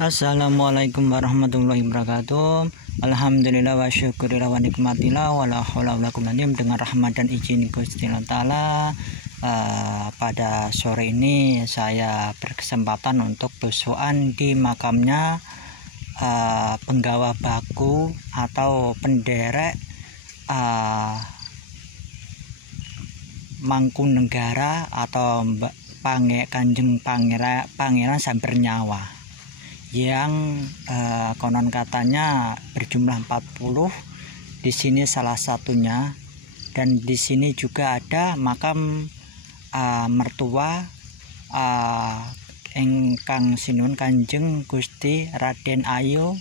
Assalamualaikum warahmatullahi wabarakatuh. Alhamdulillah wa syukurillah wa nikmatillah wa la haula wa la quwwata illa billah. Dengan rahmat dan izin Gusti Allah Ta'ala, pada sore ini saya berkesempatan untuk besukan di makamnya penggawa baku atau penderek Mangkunegara atau Kanjeng Pangeran Sambernyawa yang konon katanya berjumlah 40. Di sini salah satunya, dan di sini juga ada makam mertua ingkang sinuhun Kanjeng Gusti Raden Ayu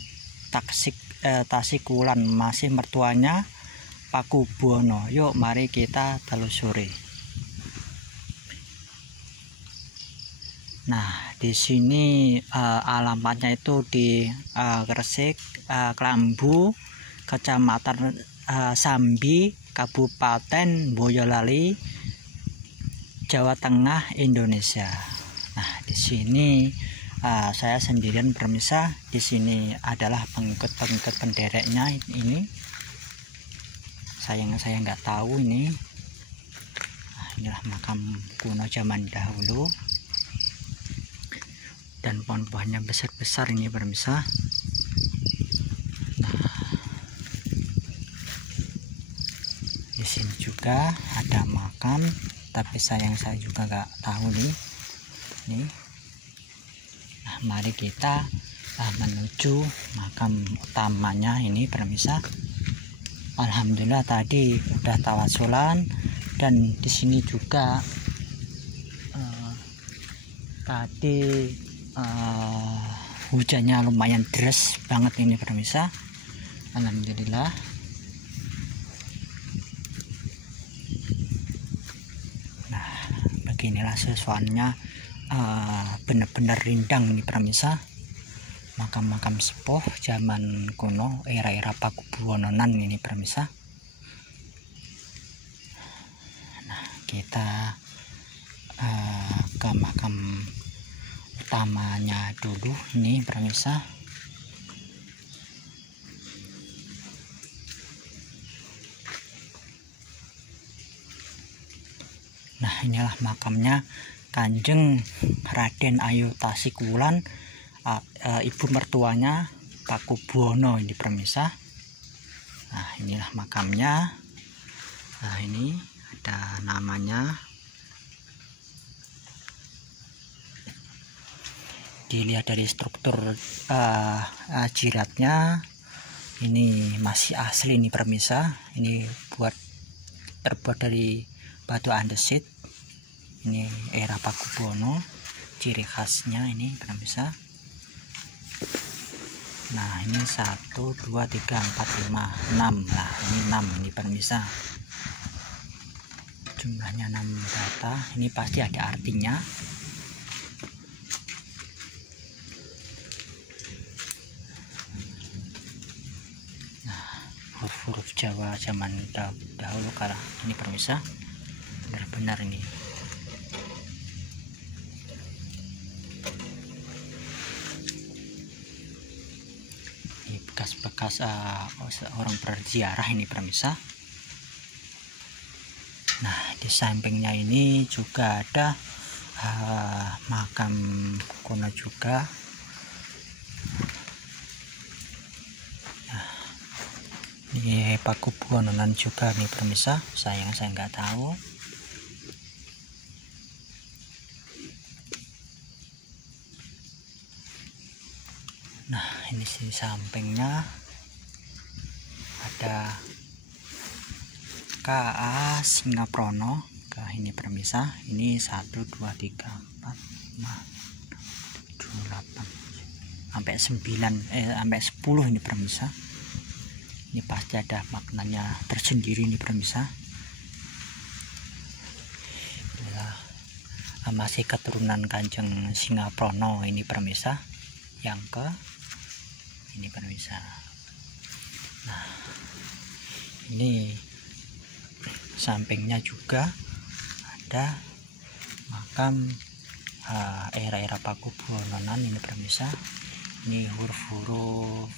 Tasikulan, masih mertuanya Pakubuwana. Yuk mari kita telusuri. Nah, di sini alamatnya itu di Gresik, Klambu, Kecamatan Sambi, Kabupaten Boyolali, Jawa Tengah, Indonesia. Nah, di sini saya sendirian bermisah. Di sini adalah pengikut pendereknya ini. Saya nggak tahu ini. Nah, inilah makam kuno zaman dahulu. Dan pohon-pohonnya besar-besar ini bermisah. Nah, di sini juga ada makam, tapi saya juga nggak tahu nih. Nah, mari kita menuju makam utamanya ini bermisah. Alhamdulillah tadi udah tawasulan, dan di sini juga tadi hujannya lumayan deras banget ini pemirsa. Alhamdulillah. Nah, beginilah suasananya, benar-benar rindang ini pemirsa. Makam-makam sepuh zaman kuno, era-era Pakubuwononan ini pemirsa. Nah, kita ke makam utamanya dulu ini pemirsa. Nah, inilah makamnya Kanjeng Raden Ayu Tasikulan, ibu mertuanya Pakubuwana ini pemirsa. Nah, inilah makamnya. Nah, ini ada namanya. Dilihat dari struktur jiratnya, ini masih asli ini pemirsa. Ini terbuat dari batu andesit. Ini era Pakubuwana, ciri khasnya ini pemirsa. Nah, ini 1 2 3 4 5 6 lah, ini 6 ini pemirsa. Jumlahnya 6 data. Ini pasti ada artinya. Huruf Jawa zaman dahulu kala ini pemirsa, benar-benar ini. Ini bekas-bekas orang berziarah ini pemirsa. Nah, di sampingnya ini juga ada makam kuno juga. Ini Pakubuwononan juga nih pemirsa. Saya nggak tahu. Nah, ini di sampingnya ada KA Singaprono. Ini pemirsa. Ini 1 2 3 4 5 7 8 sampai 9 sampai 10 ini pemirsa. Ini pasti ada maknanya tersendiri nih pemirsa. Masih keturunan Kanjeng Singaprono ini pemirsa, yang ke ini pemirsa. Nah, ini sampingnya juga ada makam era-era Pakubuwononan ini pemirsa. Ini huruf-huruf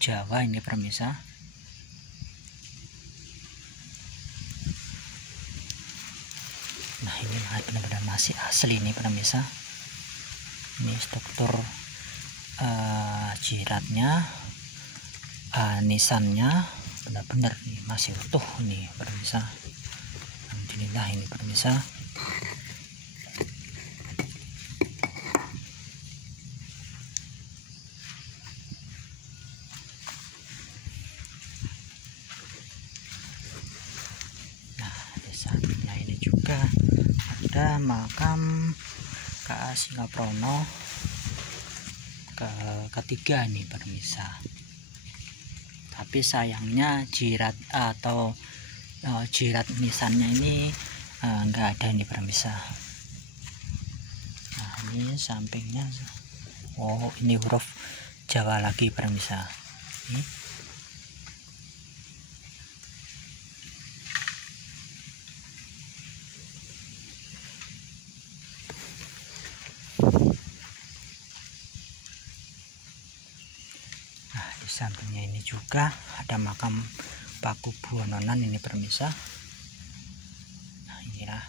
Jawa ini pemirsa. Nah ini benar-benar masih asli ini pemirsa. Ini struktur jiratnya, nisannya benar-benar masih utuh ini pemirsa. Alhamdulillah ini pemirsa. Nah di sampingnya ini juga ada makam K.A. Singaprono ketiga nih pemirsa. Tapi sayangnya jirat atau jirat nisannya ini enggak ada nih pemirsa. Nah ini sampingnya, oh ini huruf Jawa lagi pemirsa. Ini. Nah di sampingnya ini juga ada makam Pakubuwononan ini pemirsa. Nah inilah.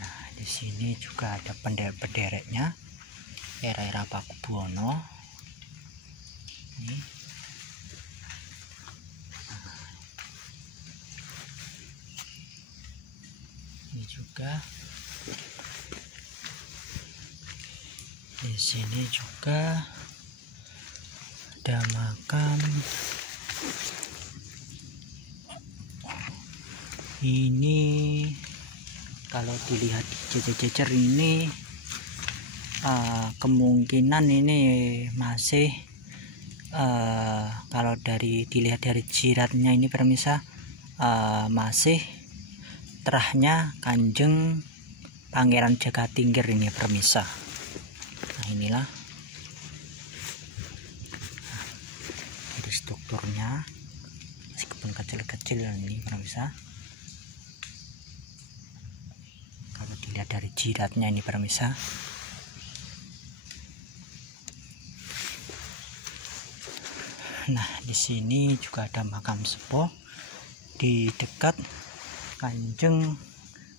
Nah di sini juga ada pendereknya era Pakubuwono. Ini. Ini juga. Di sini juga ada makam ini. Kalau dilihat jejer-jejer ini kemungkinan ini masih kalau dilihat dari jiratnya ini pemirsa, masih terahnya Kanjeng Pangeran Jagatingkir ini pemirsa. Nah inilah dari strukturnya, meskipun kecil-kecil ini pemirsa. Kalau dilihat dari jiratnya ini pemirsa. Nah di sini juga ada makam sepuh di dekat Kanjeng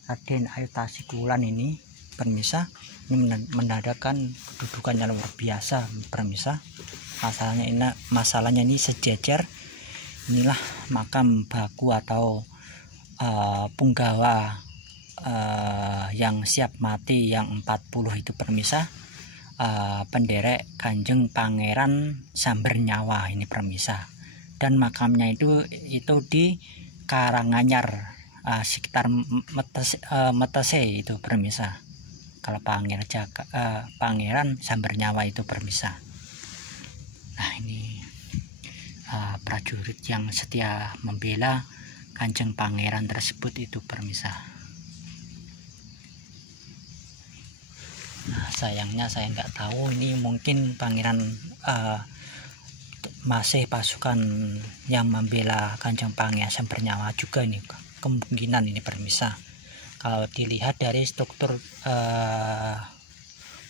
Raden Ayu Tasikulan ini pemirsa. Ini menandakan kedudukannya luar biasa pemirsa. Masalahnya ini sejajar. Inilah makam baku atau punggawa yang siap mati yang 40 itu pemirsa. Penderek Kanjeng Pangeran Sambernyawa ini pemirsa. Dan makamnya itu di Karanganyar, sekitar Metese itu pemirsa. Kalau Pangeran Sambernyawa itu pemirsa. Nah ini prajurit yang setia membela Kanjeng Pangeran tersebut itu pemirsa. Nah, sayangnya saya nggak tahu ini mungkin Pangeran masih pasukan yang membela Kanjeng Pangeran Sambernyawa juga nih, kemungkinan ini pemirsa. Kalau dilihat dari struktur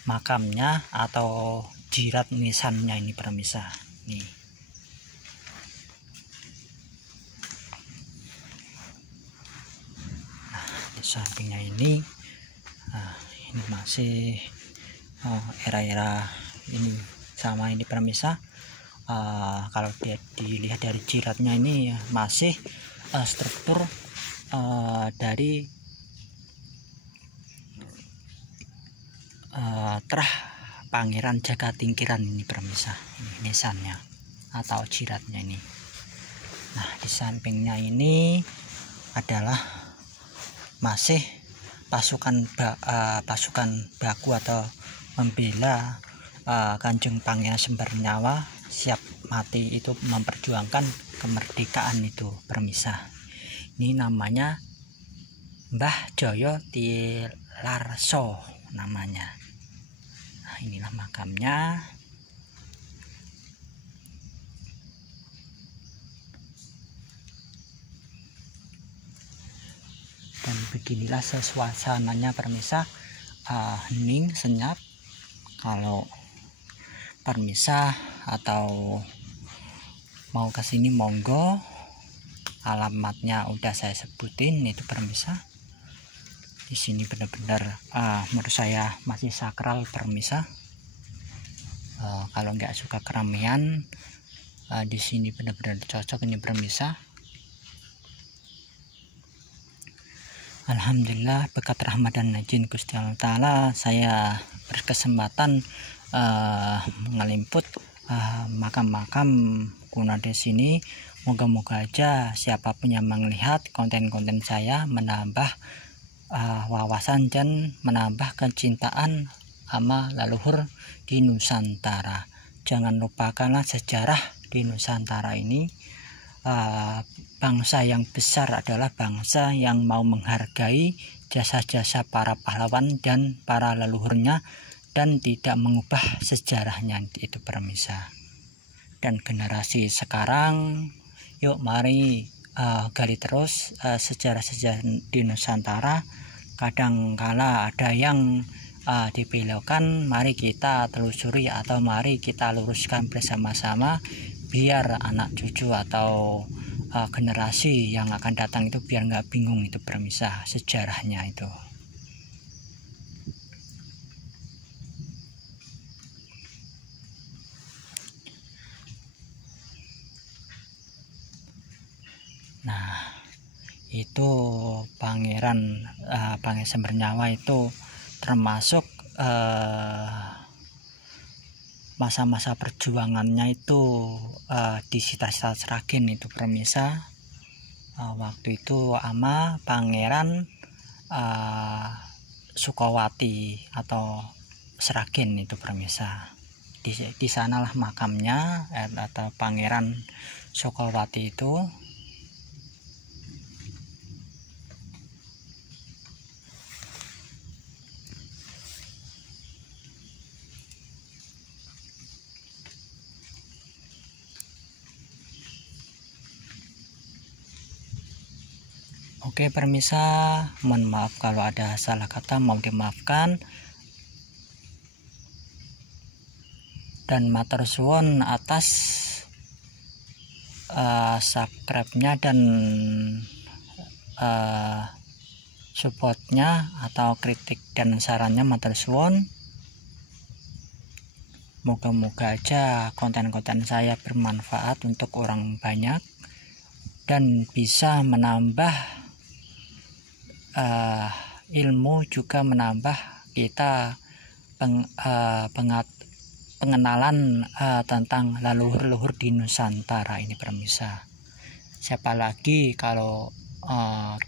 makamnya atau jirat nisannya ini pemirsa. Nih. Nah, di sampingnya ini masih era-era ini sama ini pemirsa. Kalau dilihat dari jiratnya ini masih struktur dari terah Pangeran Jagatingkiran ini pemirsa. Ini nisannya atau jiratnya ini. Nah di sampingnya ini adalah masih pasukan baku atau membela Kanjeng Pangeran Sambernyawa siap mati itu memperjuangkan kemerdekaan itu pemirsa. Ini namanya Mbah Joyo Tilarso namanya. Nah inilah makamnya. Dan beginilah suasananya permisa, hening senyap. Kalau permisa atau mau kesini monggo, alamatnya udah saya sebutin itu permisa. Di sini benar-benar menurut saya masih sakral permisa. Kalau nggak suka keramaian, di sini benar-benar cocok ini permisa. Alhamdulillah berkat rahmat dan izin Gusti Allah Ta'ala, saya berkesempatan ngelimput makam-makam kuno di sini. Moga-moga aja siapapun yang melihat konten-konten saya menambah wawasan dan menambah kecintaan sama leluhur di Nusantara. Jangan lupakanlah sejarah di Nusantara ini. Bangsa yang besar adalah bangsa yang mau menghargai jasa-jasa para pahlawan dan para leluhurnya dan tidak mengubah sejarahnya itu permisa. Dan generasi sekarang, yuk mari gali terus sejarah-sejarah di Nusantara. Kadangkala ada yang dibelokkan, mari kita telusuri atau mari kita luruskan bersama-sama, biar anak cucu atau generasi yang akan datang itu biar nggak bingung itu permisa sejarahnya itu. Nah, itu Pangeran Sembernyawa itu termasuk masa-masa perjuangannya itu di Sita-Sita Sragen itu permisa. Waktu itu ama Pangeran Sukawati atau Sragen itu permisa. Di sanalah makamnya atau Pangeran Sukawati itu. Oke permisa, mohon maaf kalau ada salah kata, mau dimaafkan. Dan matur suwun atas subscribe-nya dan support-nya atau kritik dan sarannya, matur suwun. Moga-moga aja konten-konten saya bermanfaat untuk orang banyak dan bisa menambah ilmu, juga menambah kita pengenalan tentang leluhur-leluhur di Nusantara ini permisa. Siapa lagi kalau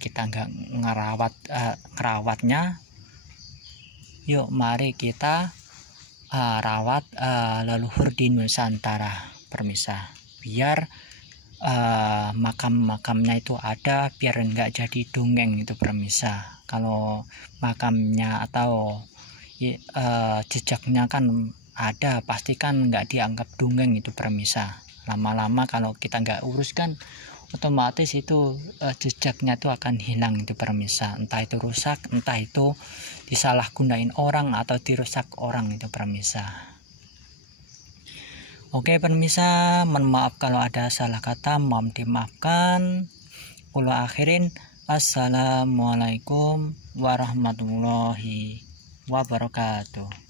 kita nggak ngerawatnya, yuk mari kita rawat leluhur di Nusantara permisa, biar makam-makamnya itu ada, biar enggak jadi dongeng itu permisa. Kalau makamnya atau jejaknya kan ada, pastikan enggak dianggap dongeng itu permisa. Lama-lama kalau kita enggak uruskan, otomatis itu jejaknya itu akan hilang itu permisa. Entah itu rusak, entah itu disalahgunain orang atau dirusak orang itu permisa. Oke permisa, mohon maaf kalau ada salah kata, mohon dimaafkan. Ulu akhirin, assalamualaikum warahmatullahi wabarakatuh.